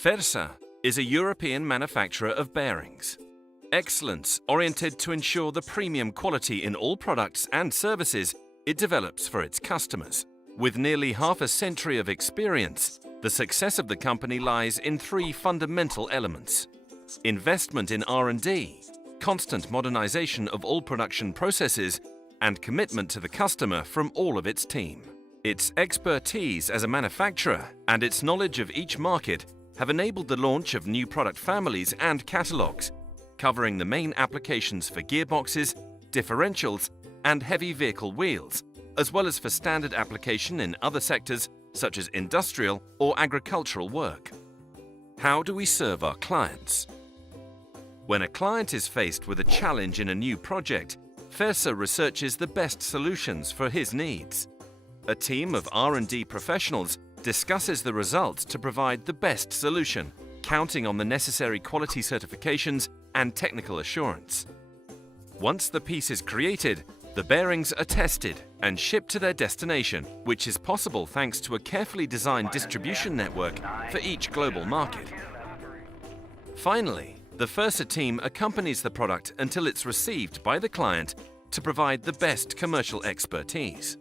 Fersa is a European manufacturer of bearings. Excellence oriented to ensure the premium quality in all products and services it develops for its customers. With nearly half a century of experience, the success of the company lies in three fundamental elements: investment in R&D, constant modernization of all production processes, and commitment to the customer from all of its team. Its expertise as a manufacturer and its knowledge of each market have enabled the launch of new product families and catalogues, covering the main applications for gearboxes, differentials, and heavy vehicle wheels, as well as for standard application in other sectors such as industrial or agricultural work. How do we serve our clients? When a client is faced with a challenge in a new project, Fersa researches the best solutions for his needs. A team of R&D professionals discusses the results to provide the best solution, counting on the necessary quality certifications and technical assurance. Once the piece is created, the bearings are tested and shipped to their destination, which is possible thanks to a carefully designed distribution network for each global market. Finally, the Fersa team accompanies the product until it's received by the client to provide the best commercial expertise.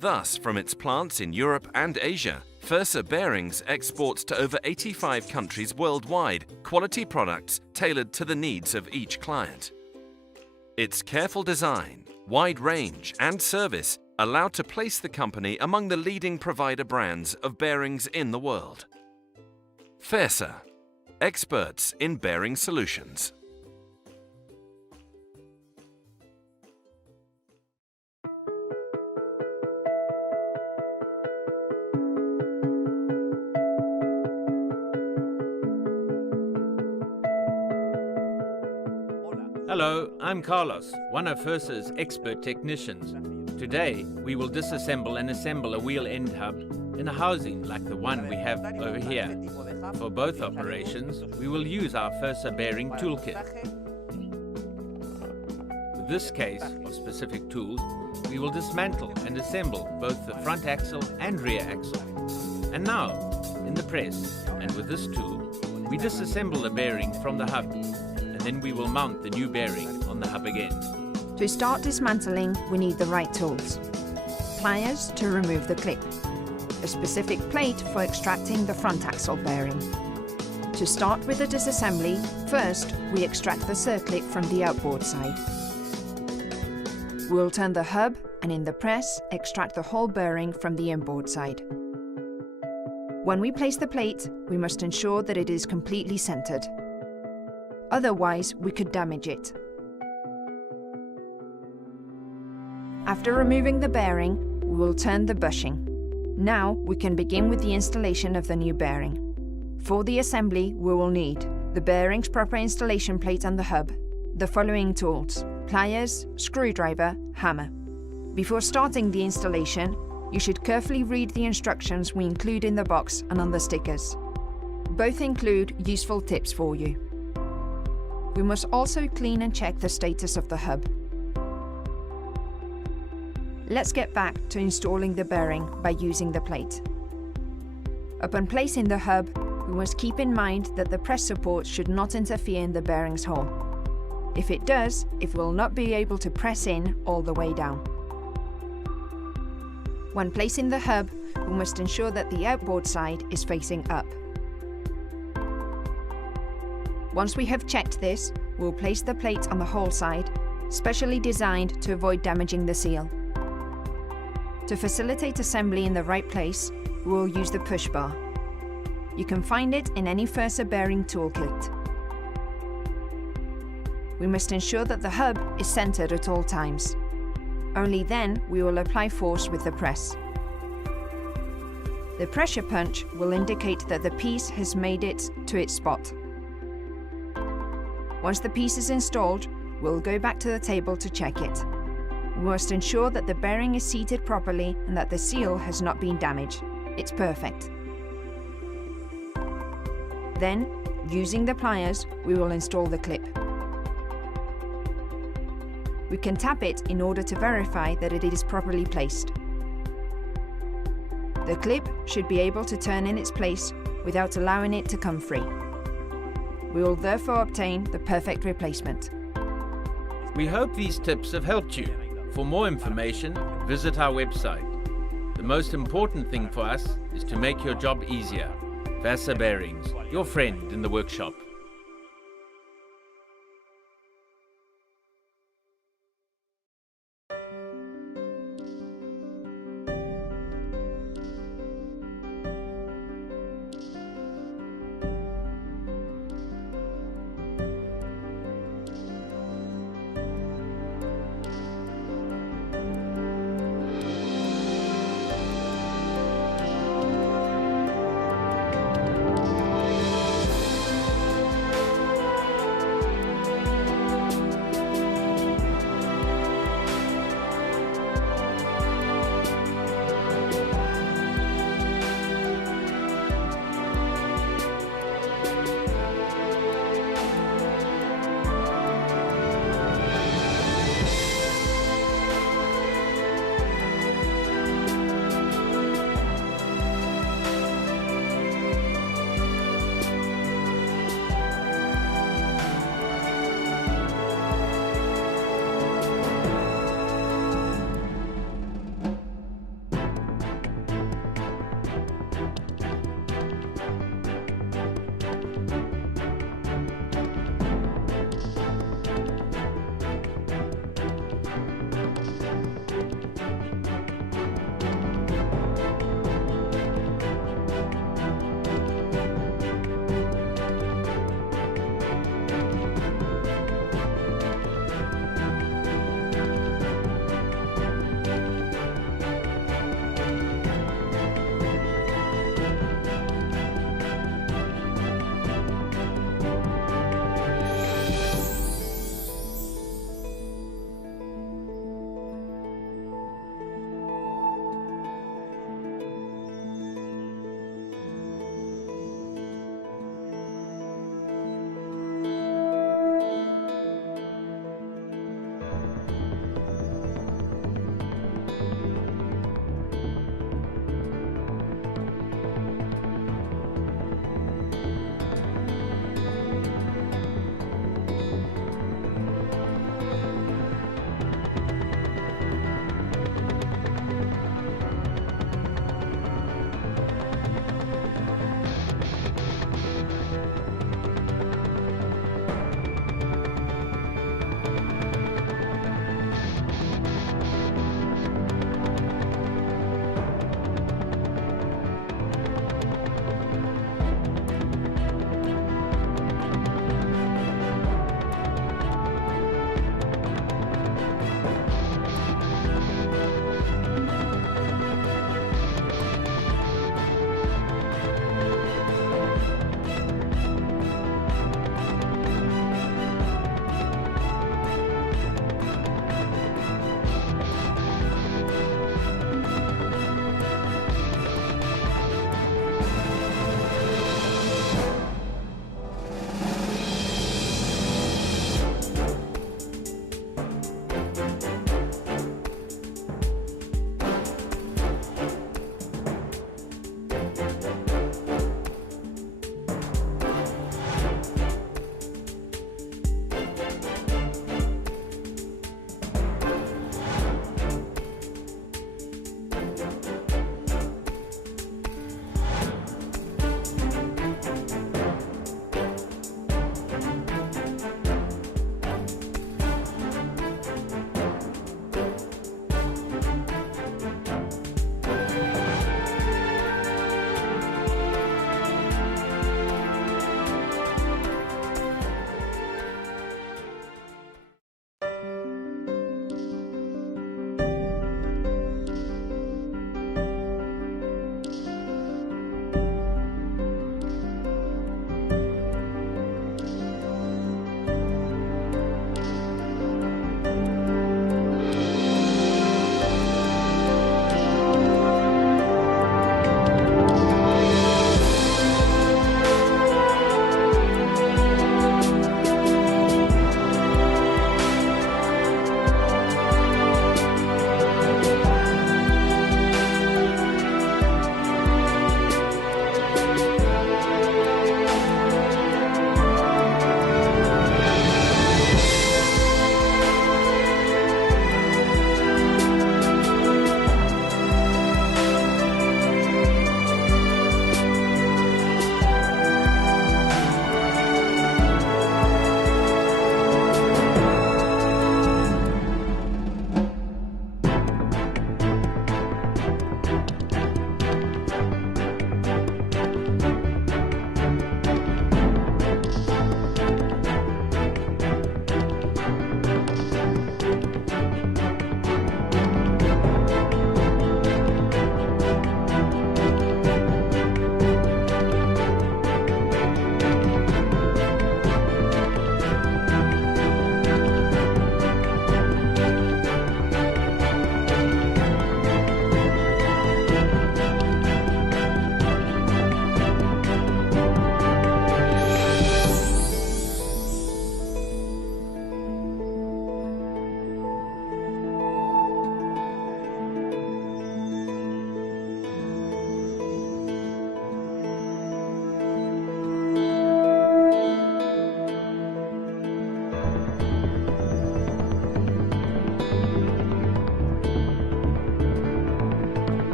Thus, from its plants in Europe and Asia, Fersa Bearings exports to over 85 countries worldwide quality products tailored to the needs of each client. Its careful design, wide range and service allow to place the company among the leading provider brands of bearings in the world. Fersa, experts in bearing solutions. Hello, I'm Carlos, one of Fersa's expert technicians. Today, we will disassemble and assemble a wheel end hub in a housing like the one we have over here. For both operations, we will use our Fersa bearing toolkit. With this case of specific tools, we will dismantle and assemble both the front axle and rear axle. And now, in the press, and with this tool, we disassemble the bearing from the hub. Then we will mount the new bearing on the hub again. To start dismantling, we need the right tools. Pliers to remove the clip. A specific plate for extracting the front axle bearing. To start with the disassembly, first we extract the circlip from the outboard side. We'll turn the hub and in the press extract the whole bearing from the inboard side. When we place the plate, we must ensure that it is completely centered. Otherwise, we could damage it. After removing the bearing, we will turn the bushing. Now we can begin with the installation of the new bearing. For the assembly, we will need the bearing's proper installation plate on the hub, the following tools: pliers, screwdriver, hammer. Before starting the installation, you should carefully read the instructions we include in the box and on the stickers. Both include useful tips for you. We must also clean and check the status of the hub. Let's get back to installing the bearing by using the plate. Upon placing the hub, we must keep in mind that the press support should not interfere in the bearing's hole. If it does, it will not be able to press in all the way down. When placing the hub, we must ensure that the outboard side is facing up. Once we have checked this, we'll place the plate on the hole side, specially designed to avoid damaging the seal. To facilitate assembly in the right place, we will use the push bar. You can find it in any Fersa bearing toolkit. We must ensure that the hub is centered at all times. Only then we will apply force with the press. The pressure punch will indicate that the piece has made it to its spot. Once the piece is installed, we'll go back to the table to check it. We must ensure that the bearing is seated properly and that the seal has not been damaged. It's perfect. Then, using the pliers, we will install the clip. We can tap it in order to verify that it is properly placed. The clip should be able to turn in its place without allowing it to come free. We will therefore obtain the perfect replacement. We hope these tips have helped you. For more information, visit our website. The most important thing for us is to make your job easier. Vassar Bearings, your friend in the workshop.